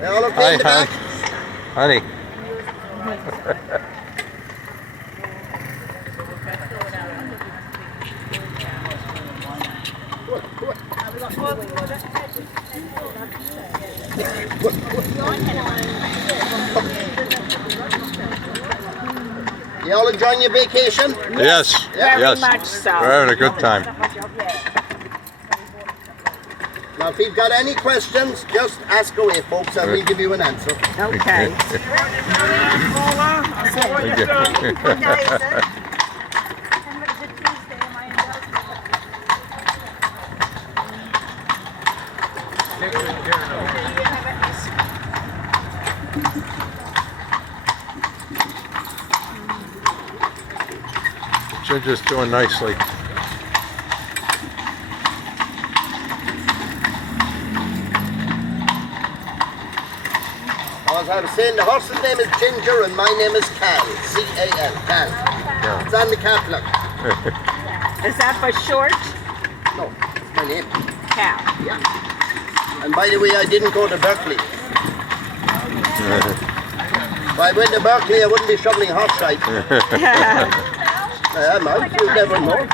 They all okay in the back? Honey. You all enjoying your vacation? Yes. Very much so. We're having a good time. Now, if you've got any questions, just ask away, folks, and we'll give you an answer. Okay. Ginger's doing nicely. As I was saying, the horse's name is Ginger and my name is Cal. C-A-L. Cal. Yeah. It's on the catalog. Is that for short? No, it's my name. Cal. Yeah. And by the way, I didn't go to Berkeley. If I went to Berkeley, I wouldn't be shoveling horse shite. I might, you never know.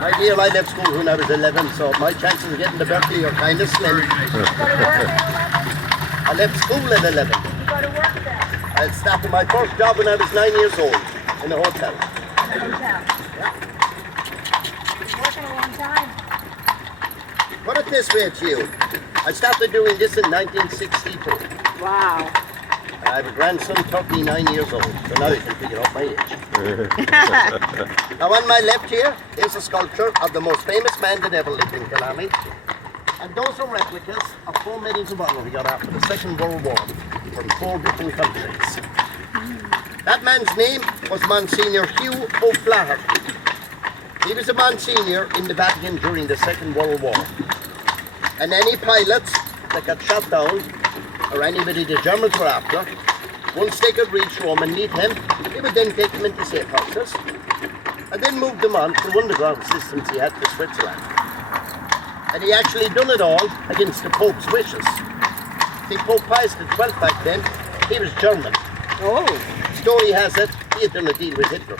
My dear, I left school when I was 11, so my chances of getting to Berkeley are kind of slim. I left school at 11. You go to work there? I started my first job when I was 9 years old in a hotel. In a hotel? Yeah. Working a long time. Put it this way to you. I started doing this in 1962. Wow. I have a grandson, 39 years old, so now you can figure out my age. Now on my left here is a sculpture of the most famous man that ever lived in Killarney. And those are replicas of 4 medals of honor we got after the Second World War from 4 different countries. That man's name was Monsignor Hugh O'Flaherty. He was a Monsignor in the Vatican during the Second World War. And any pilots that got shot down, or anybody the Germans were after, once they could reach Rome and meet him, he would then take them into safe houses and then move them on through underground systems he had to Switzerland. And he actually done it all against the Pope's wishes. See, Pope Pius XII back then, he was German. Oh. Story has it, he had done a deal with Hitler.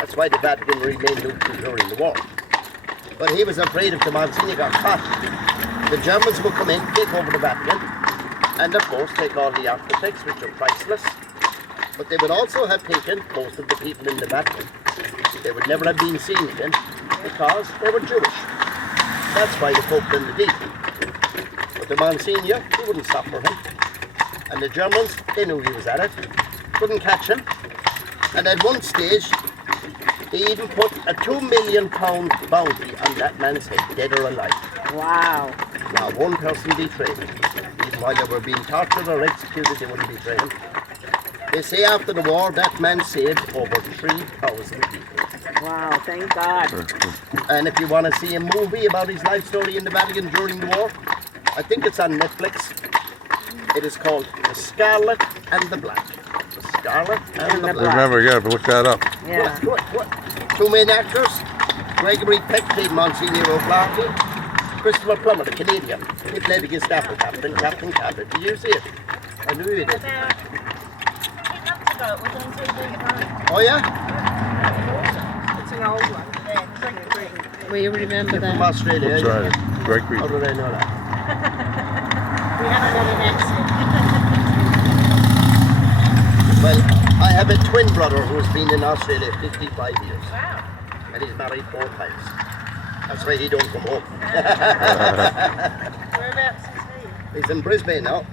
That's why the Vatican remained neutral during the war. But he was afraid if the Monsignor got caught, the Germans would come in, take over the Vatican, and of course take all the architects, which are priceless. But they would also have taken most of the people in the Vatican. They would never have been seen again because they were Jewish. That's why the Pope done the deal. But the Monsignor, he wouldn't stop for him. And the Germans, they knew he was at it. Couldn't catch him. And at one stage, they even put a £2 million bounty on that man's head, dead or alive. Wow. Now, one person betrayed him. Even while they were being tortured or executed, they wouldn't betray him. They say after the war, that man saved over 3,000 people. Wow, thank God. And if you want to see a movie about his life story in the Vatican during the war, I think it's on Netflix. It is called The Scarlet and the Black. The Scarlet and the Black. Remember, you gotta look that up. Yeah. What? 2 main actors. Gregory Peck played Monsignor O'Flaherty. Christopher Plummer, the Canadian. He played the Gestapo captain, Captain Cabot. Did you see it? I knew you did. About 8 months ago, it was on TV about Oh yeah? It's an old one. We remember From that. Australia. That's yeah. right. Gregory. How did I know that? we haven't got an accent. Well, I have a twin brother who has been in Australia 55 years. Wow. And he's married 4 times. That's why he don't come home. Whereabouts is he? He's in Brisbane now.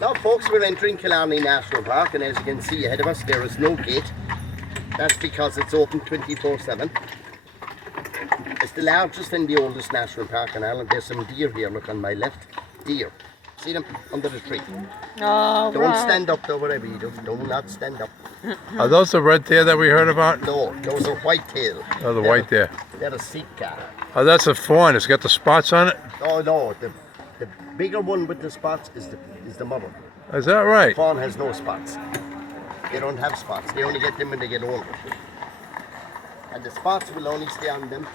Now folks, we're entering Killarney National Park, and as you can see ahead of us, there is no gate. That's because it's open 24/7. It's the largest and the oldest national park in Ireland. There's some deer here, look on my left. Deer. See them? Under the tree. Oh, Don't right. stand up though, whatever you do. Do not stand up. Are those the red deer that we heard about? No, those are white-tailed. Oh, the white deer. They're a Sitka. Oh, that's a fawn. It's got the spots on it. Oh no, the bigger one with the spots is the mother. Is that right? Fawn has no spots. They don't have spots. They only get them when they get older. And the spots will only stay on them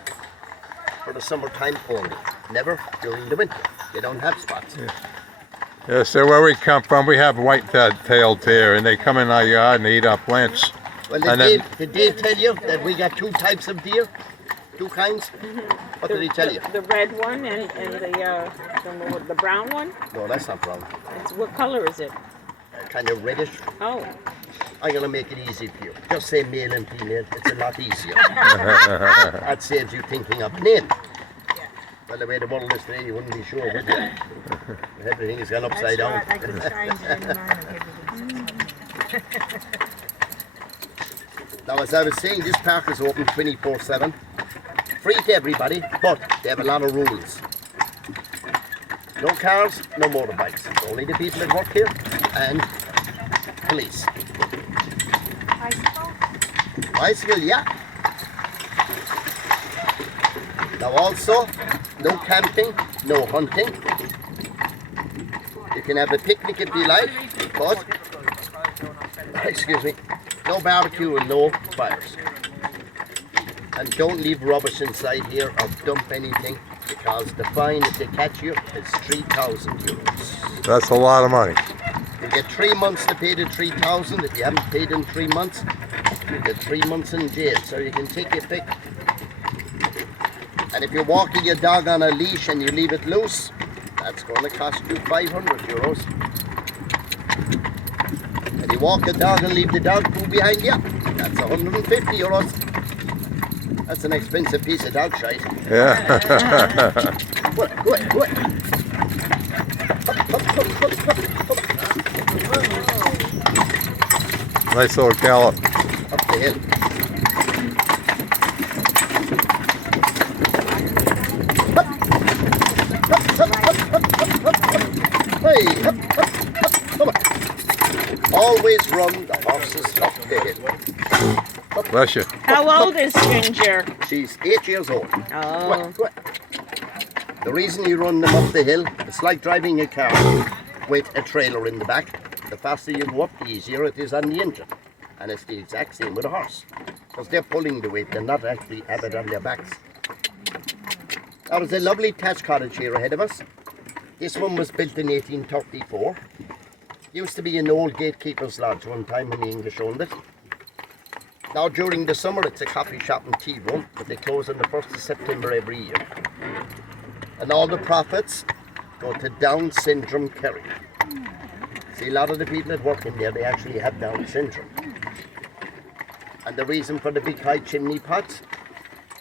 for the summertime only. never during the winter. They don't have spots. Yeah, so where we come from, we have white-tailed deer, and they come in our yard and eat our plants. Well, And did Dave tell you that we got 2 types of deer? 2 kinds? What did he tell you? The red one and the brown one? No, that's not brown. What color is it? Kind of reddish. Oh. I'm going to make it easy for you. Just say male and female. It's a lot easier. That saves you thinking of a name. Well, the way the world is today, you wouldn't be sure, would you? Everything is gone upside down. Now, as I was saying, this park is open 24/7. Free to everybody, but they have a lot of rules. No cars, no motorbikes. Only the people that work here and police. Bicycle, yeah. Now also, no camping, no hunting. You can have a picnic if you like, but, excuse me, no barbecue and no fires. And don't leave rubbish inside here or dump anything, because the fine if they catch you is €3,000. that's a lot of money. You get 3 months to pay the 3,000. If you haven't paid in 3 months, you get 3 months in jail. So you can take your pick. And if you're walking your dog on a leash and you leave it loose, that's going to cost you €500. And you walk the dog and leave the dog poo behind you, that's €150. That's an expensive piece of dog shite. Yeah. Go it. Nice little gallop. Up the hill. Hey, come on. Always run the horses up the hill. Bless you. How old is Ginger? She's 8 years old. Oh. Go. The reason you run them up the hill, it's like driving a car with a trailer in the back. The faster you go up, the easier it is on the engine. And it's the exact same with a horse. Because they're pulling the weight, they're not actually have it on their backs. There's a lovely thatched cottage here ahead of us. This one was built in 1834. Used to be an old gatekeeper's lodge one time when the English owned it. Now during the summer it's a coffee shop and tea room, but they close on the 1st of September every year. And all the profits go to Down syndrome Kerry. See, a lot of the people that work in there, they actually have Down syndrome. And the reason for the big high chimney pots,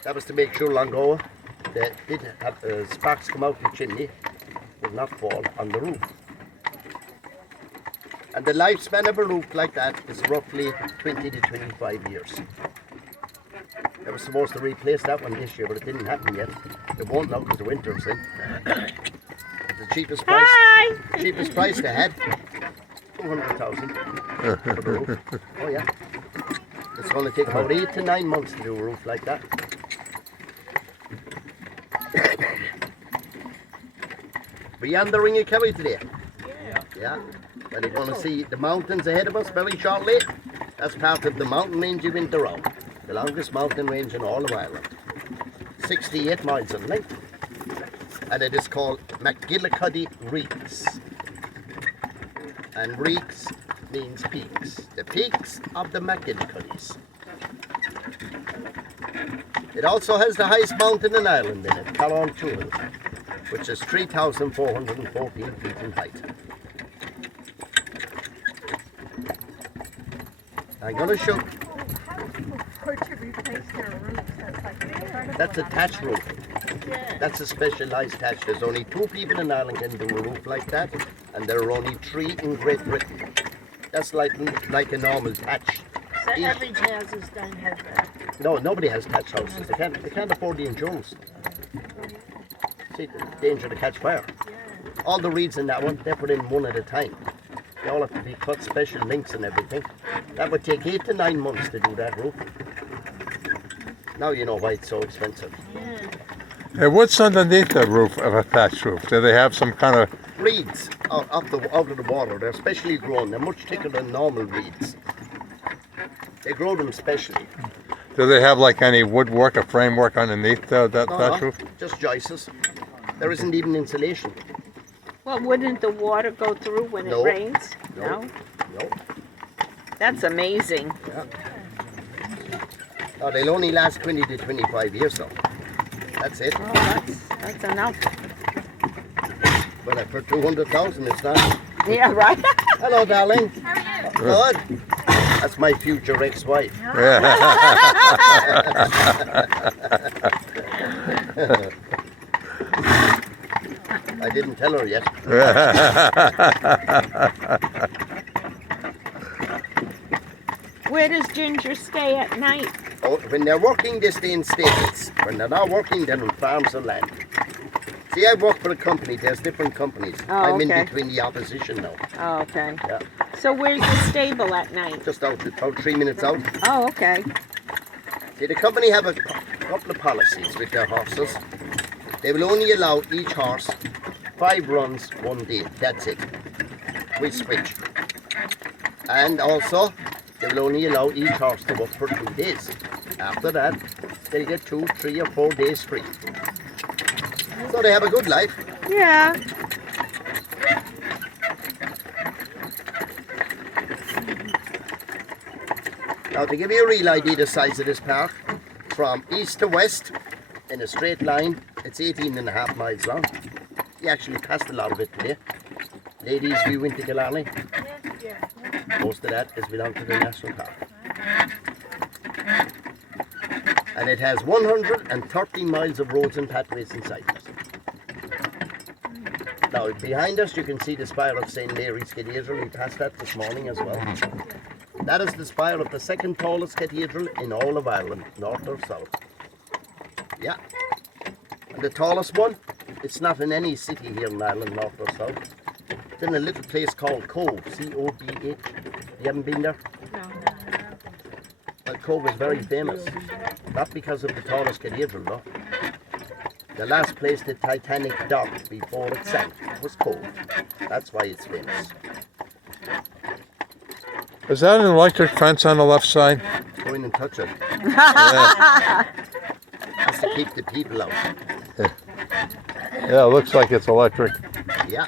that was to make sure long ago they did have sparks come out the chimney, would not fall on the roof. And the lifespan of a roof like that is roughly 20 to 25 years. They were supposed to replace that one this year, but it didn't happen yet. It won't now because the winter's in. The cheapest price. Hi. Cheapest price they had, 200,000 for the roof. Oh yeah. It's going to take about 8 to 9 months to do a roof like that. Beyond the Ring of Kerry today. Yeah. And you're going to see the mountains ahead of us very shortly. That's part of the mountain range of Winterrow, the longest mountain range in all of Ireland. 68 miles in length. And it is called McGillicuddy Reeks. And Reeks means peaks. The peaks of the McGillicuddys. It also has the highest mountain in Ireland in it, Killarney, which is 3,414 feet in height. I'm going to show. That's a thatched roof. That's a specialised thatch. There's only 2 people in Ireland can do a roof like that, and there are only 3 in Great Britain. That's like a normal thatch. So average houses don't have that. No, nobody has thatched houses. They can't afford the insurance. See, the danger to catch fire. All the reeds in that one, they put in one at a time. They all have to be cut, special links and everything. That would take 8 to 9 months to do that roof. Now you know why it's so expensive. Hey, what's underneath the roof of a thatched roof? Do they have some kind of... Reeds out of the water. They're specially grown. They're much thicker than normal reeds. They grow them specially. Do they have like any woodwork or framework underneath that thatched roof? Just joists. There isn't even insulation. Well, wouldn't the water go through when No. it rains? No. No. That's amazing. Yeah. Oh, they'll only last 20 to 25 years though. That's it. Oh, that's enough. But for 200,000 it's not. Yeah, right? Hello, darling. How are you? Good. That's my future ex-wife. I didn't tell her yet. Where does Ginger stay at night? Oh, when they're working, they stay in stables. When they're not working, they're on farms or land. See, I work for a company. There's different companies. Oh, I'm okay. in between the opposition now. Oh, okay. Yeah. So where's the stable at night? Just out, about 3 minutes out. Oh, okay. See, the company have a couple of policies with their horses. They will only allow each horse 5 runs one day. That's it. We switch. And also, they will only allow each horse to work for 2 days. After that, they'll get 2, 3 or 4 days free. So they have a good life. Yeah. Now to give you a real idea of the size of this park, from east to west in a straight line, it's 18.5 miles long. You actually passed a lot of it today. Ladies, we went to Killarney. Most of that is belong to the National Park. And it has 130 miles of roads and pathways inside it. Now behind us you can see the spire of St. Mary's Cathedral. We passed that this morning as well. That is the spire of the second tallest cathedral in all of Ireland, north or south. Yeah. And the tallest one, it's not in any city here in Ireland, north or south. It's in a little place called Cove, C-O-V-E. You haven't been there? No. Well, Cove is very famous. Not because of the tallest cathedral, though. The last place the Titanic docked before it sank was Cove. That's why it's famous. Is that an electric fence on the left side? Go in and touch it. Yeah, Just to keep the people out. yeah, it looks like it's electric. Yeah.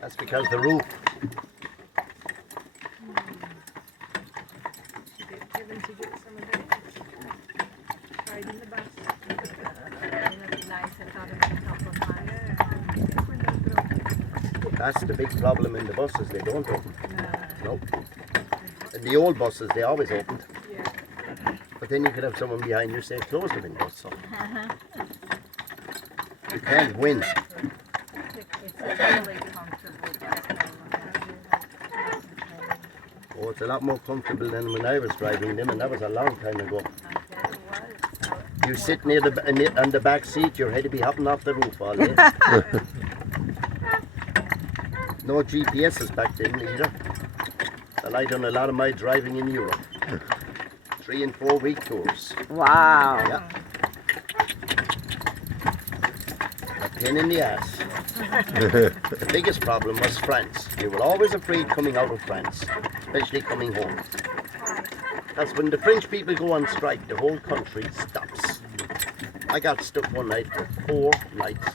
That's because the roof. That's the big problem in the buses, they don't open. Nope. In the old buses, they always opened. But then you could have someone behind you say, close the windows. So. You can't win. Oh, it's a lot more comfortable than when I was driving them, and that was a long time ago. You sit near on the back seat, your head will be hopping off the roof all day. No GPSs back then either. And I done a lot of my driving in Europe. 3 and 4 week tours. Wow. Yeah. A pain in the ass. The biggest problem was France. We were always afraid coming out of France, especially coming home. Because when the French people go on strike, the whole country stops. I got stuck one night for 4 nights.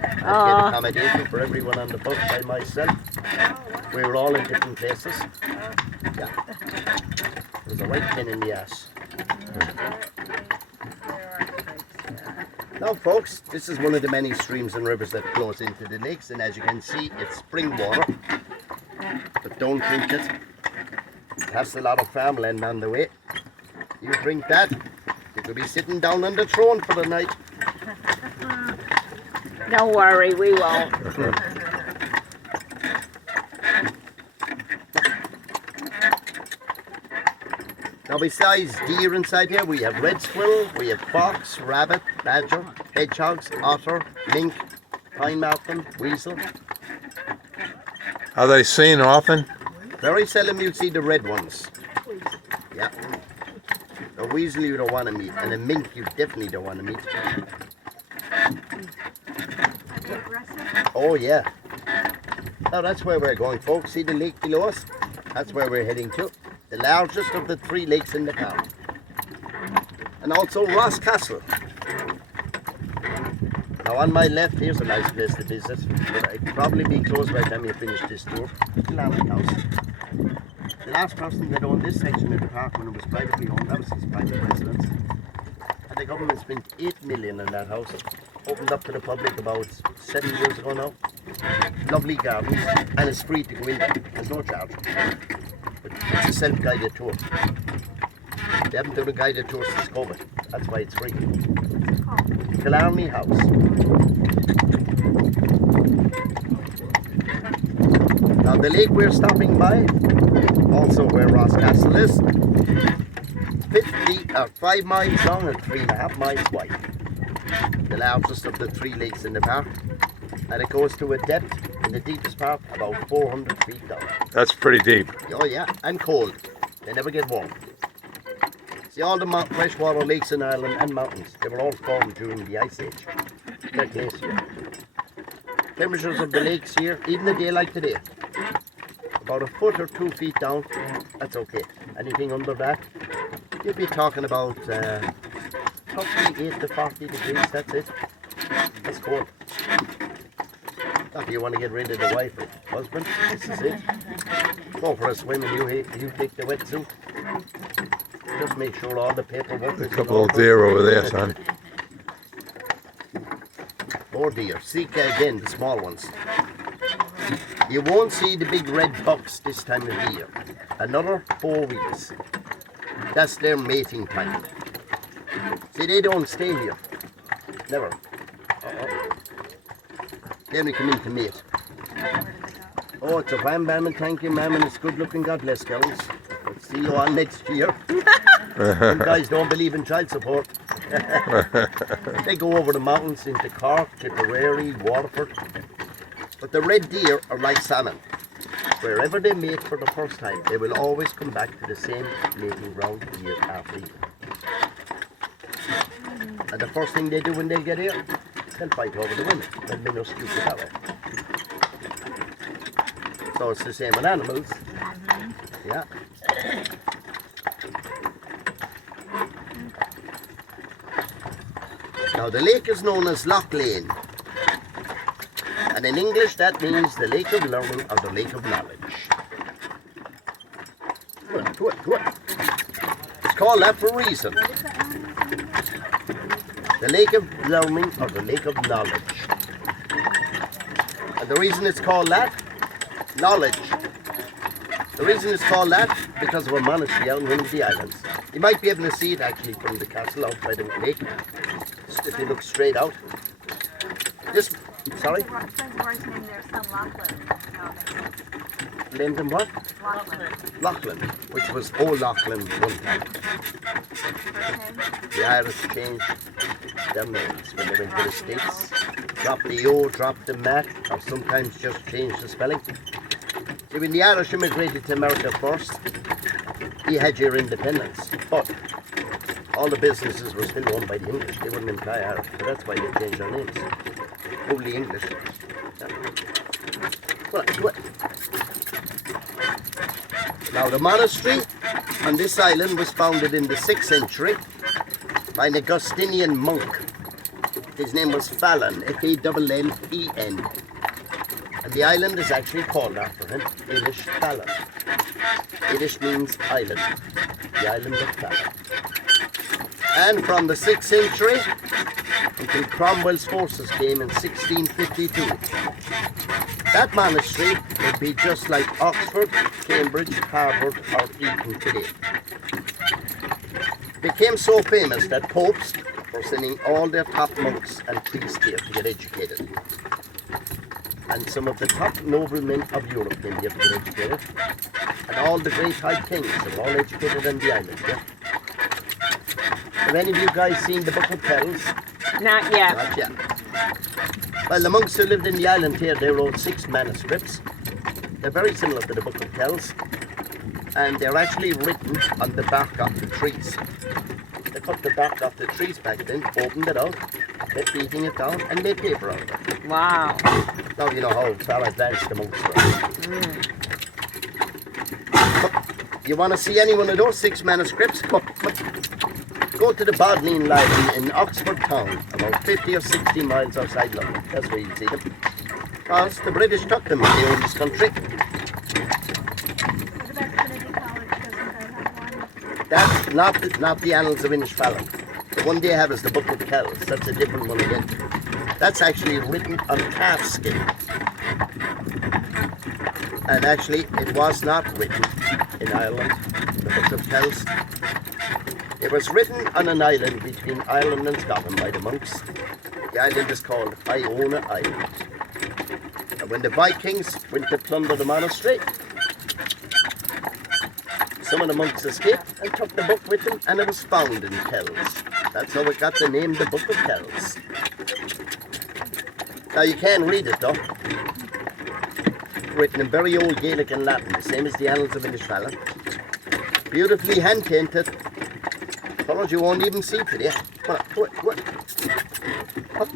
I had to get accommodation for everyone on the bus by myself. We were all in different places. Yeah. It was a right pain in the ass. Now folks, this is one of the many streams and rivers that flows into the lakes, and as you can see, it's spring water. But don't drink it. It has a lot of farmland on the way. You drink that, you could be sitting down on the throne for the night. Don't worry, we won't. Now besides deer inside here, we have red squirrel, we have fox, rabbit, badger, hedgehogs, otter, mink, pine marten, weasel. Are they seen often? Very seldom you see the red ones. Yeah. A weasel you don't want to meet, and a mink you definitely don't want to meet. Oh yeah. Now that's where we're going, folks. See the lake below us? That's where we're heading to. the largest of the 3 lakes in the park. And also Ross Castle. Now on my left, here's a nice place to visit, but I'd probably be closed by the time you finish this tour. Killarney House. The last person that owned this section of the park when it was privately owned, that was his private residence. And the government spent 8 million on that house. Opened up to the public about 7 years ago now. Lovely gardens, and it's free to go in there. There's no charge. But it's a self-guided tour. They haven't done a guided tour since COVID. That's why it's free. Killarney House. Now the lake we're stopping by, also where Ross Castle is, 5 miles long and 3.5 miles wide. The largest of the 3 lakes in the park, and it goes to a depth in the deepest part about 400 feet down. That's pretty deep. Oh yeah, and cold. They never get warm. See, all the freshwater lakes in Ireland and mountains, they were all formed during the Ice Age. They're glacier. Temperatures of the lakes here, even a day like today, about 1 foot or 2 feet down, that's okay. Anything under that, you'd be talking about 38 to 40 degrees, that's it. That's cold. If you want to get rid of the wife or husband, this is it. Go for a swim and you take the wetsuit. Just make sure all the paperwork is A couple of deer over there, son. More deer. Seek again, the small ones. You won't see the big red bucks this time of the year. Another 4 weeks. That's their mating time. See, they don't stay here. Never. Then we come in to mate. Oh, it's a wham bam and thank you, ma'am, and it's good looking. God bless, girls. We'll see you all next year. You guys don't believe in child support. They go over the mountains into Cork, Tipperary, Waterford. But the red deer are like salmon. Wherever they mate for the first time, they will always come back to the same mating ground year after year. And the first thing they do when they get here, they'll fight over the women. When men are stupid that way. So it's the same with animals. Yeah. Now the lake is known as Loch Lane. And in English that means the lake of learning or the lake of knowledge. Good. It's called that for a reason. The lake of learning or the lake of knowledge. And the reason it's called that, knowledge. The reason it's called that, because of a monastery out in one of the islands. You might be able to see it actually from the castle out by the lake, if you look straight out. This, sorry? Named him what? Lachlan, which was Old Lachlan one time. The Irish changed their names when they went to the States. Dropped the O, dropped the Mac, or sometimes just changed the spelling. See, when the Irish immigrated to America first, you had your independence, but all the businesses were still owned by the English. They wouldn't imply Irish, so that's why they changed their names. Only English. Yeah. Well. Now the monastery on this island was founded in the 6th century by an Augustinian monk. His name was Fallon, F-A-L-L-E-N. And the island is actually called after him, Inish Fallon. Inish means island, the island of Fallon. And from the 6th century until Cromwell's forces came in 1652, that monastery would be just like Oxford, Cambridge, Harvard or Eton today. It became so famous that popes were sending all their top monks and priests here to get educated. And some of the top noblemen of Europe came here to get educated. And all the great high kings are all educated on the island, yeah? Have any of you guys seen the Book of Kells? Not yet. Not yet. Well, the monks who lived in the island here, they wrote 6 manuscripts. They're very similar to the Book of Kells. And they're actually written on the bark of the trees. They cut the bark off the trees back then, opened it out, kept beating it down, and made paper out of it. Wow. Now you know how far advanced the monks were. You want to see any one of those 6 manuscripts? Go to the Bodleian Library in Oxford Town, about 50 or 60 miles outside London. That's where you'll see them. Because the British took them when they owned this country. What about Trinity College? Doesn't that have one? That's not the Annals of Inishfallen. The one they have is the Book of Kells. That's a different one again. That's actually written on calf skin. And actually, it was not written in Ireland, the Book of Kells. It was written on an island between Ireland and Scotland by the monks. The island is called Iona Island. And when the Vikings went to plunder the monastery, some of the monks escaped and took the book with them, and it was found in Kells. That's how it got the name, the Book of Kells. Now you can read it though. Written in very old Gaelic and Latin, the same as the Annals of Inishfallen. Beautifully hand-painted. Colours you won't even see today. Come on, go it. Up.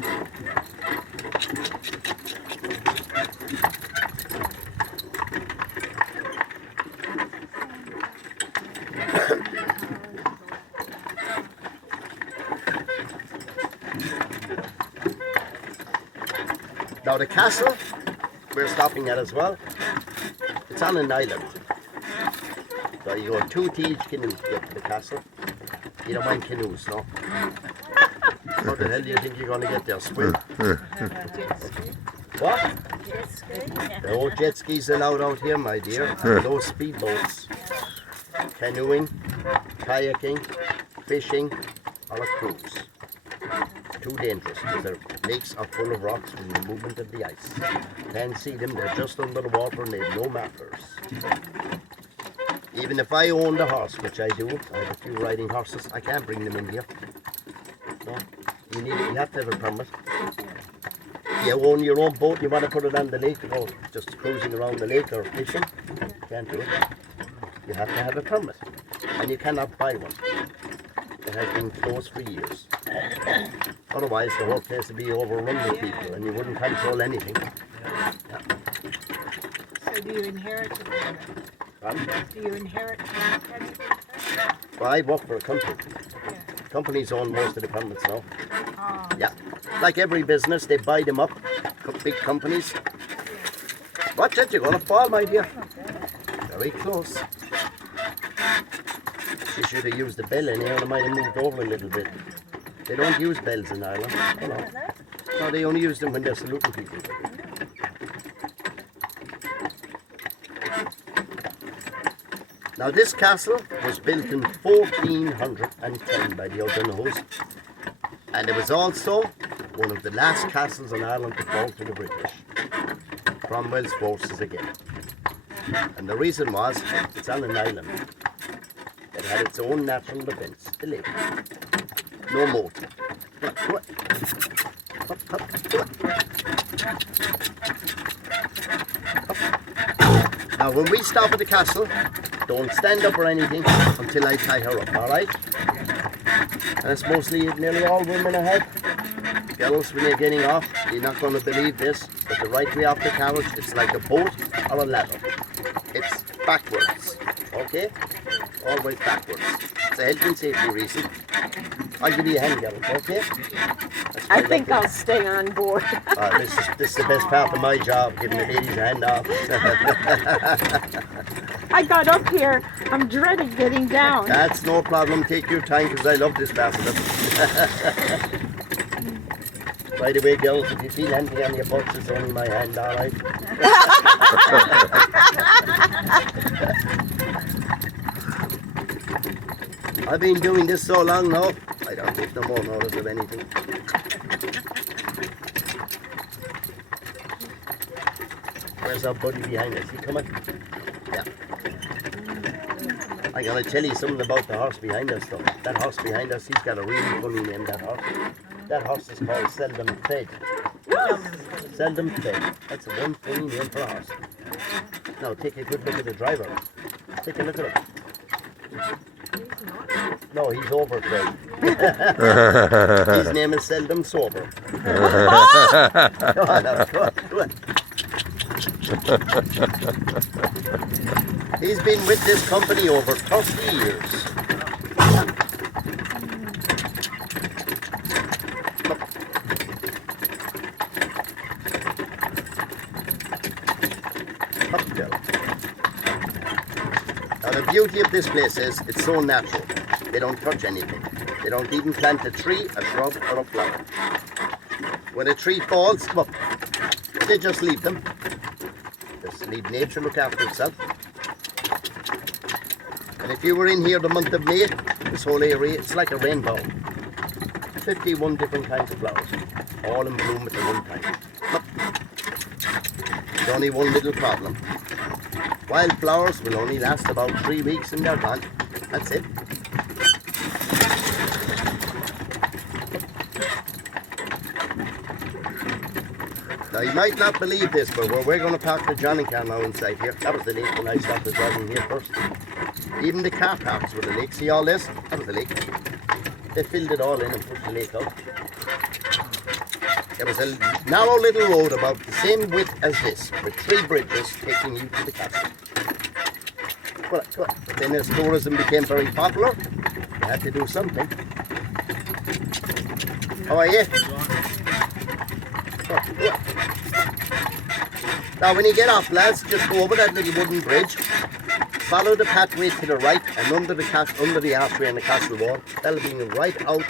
Now the castle we're stopping at as well, it's on an island. So you go 2 each canoe to get to the castle. You don't mind canoes, no? How the hell do you think you're going to get there? Swim? What? No jet skis allowed out here, my dear. No speedboats. Canoeing, kayaking, fishing, or a cruise. Too dangerous because their lakes are full of rocks from the movement of the ice. Can't see them, they're just under the water and they have no mappers. Even if I owned a horse, which I do, I have a few riding horses, I can't bring them in here. No, you have to have a permit. You own your own boat, you want to put it on the lake, or just cruising around the lake or fishing, can't do it. You have to have a permit, and you cannot buy one. It has been closed for years. Otherwise, the whole place would be overrun with people, and you wouldn't control anything. Yeah. So do you inherit the permit? Do you inherit the permit? Well, I work for a company. Yeah. Companies own most of the permits now. Oh. Yeah. Like every business, they buy them up. Big companies. Watch it, you're going to fall, my dear. Very close. You should have used the bell in here, and I might have moved over a little bit. They don't use bells in Ireland. No, they only use them when they're saluting people. Now this castle was built in 1410 by the O'Donoghus, and it was also one of the last castles in Ireland to fall to the British. Cromwell's forces again. And the reason was, it's on an island. It had its own natural defence, the lake. No moat. Now when we stop at the castle, don't stand up or anything until I tie her up, alright? And it's mostly nearly all women ahead. Girls, when you're getting off, you're not going to believe this, but the right way off the carriage, it's like a boat or a ladder. It's backwards, okay? Always backwards. It's a health and safety reason. I'll give you a hand, girls, okay? I think I'll stay on board. This is the best part of my job, giving the ladies a hand off. I got up here. I'm dreading getting down. That's no problem. Take your time, because I love this bastard. By the way, girls, if you feel anything on your butts, it's only my hand, all right? I've been doing this so long now, I don't take no more notice of anything. Where's our buddy behind us? He coming? Yeah. I'm going to tell you something about the horse behind us, though. That horse behind us, he's got a really funny name, that horse. That horse is called Seldom Fed. Seldom Fed. That's one funny name for a horse. Now, take a good look at the driver. Take a look at him. No, he's overfed. His name is Seldom Sober. Go on, go on. He's been with this company over 30 years. Now the beauty of this place is it's so natural. They don't touch anything. They don't even plant a tree, a shrub or a flower. When a tree falls, look, they just leave them. Just leave nature look after itself. And if you were in here the month of May, this whole area, it's like a rainbow. 51 different kinds of flowers, all in bloom at the one time. Look, there's only one little problem. Wildflowers will only last about 3 weeks and they're gone. That's it. Now you might not believe this, but we're going to park the Jaunting car now inside here. That was the lake when I started driving here first. Even the car parks were the lake. See all this? That was the lake. They filled it all in and pushed the lake out. There was a narrow little road about the same width as this, with 3 bridges taking you to the castle. But then as tourism became very popular, they had to do something. How are you? Now when you get off, lads, just go over that little wooden bridge, follow the pathway to the right and under the archway and the castle wall. That'll bring you right out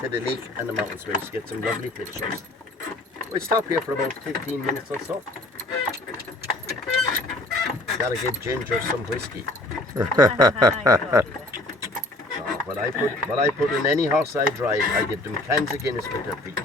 to the lake and the mountains where you get some lovely pictures. We'll stop here for about 15 minutes or so. Gotta give Ginger some whiskey. What I put in any horse I drive, I give them cans of Guinness with their feet.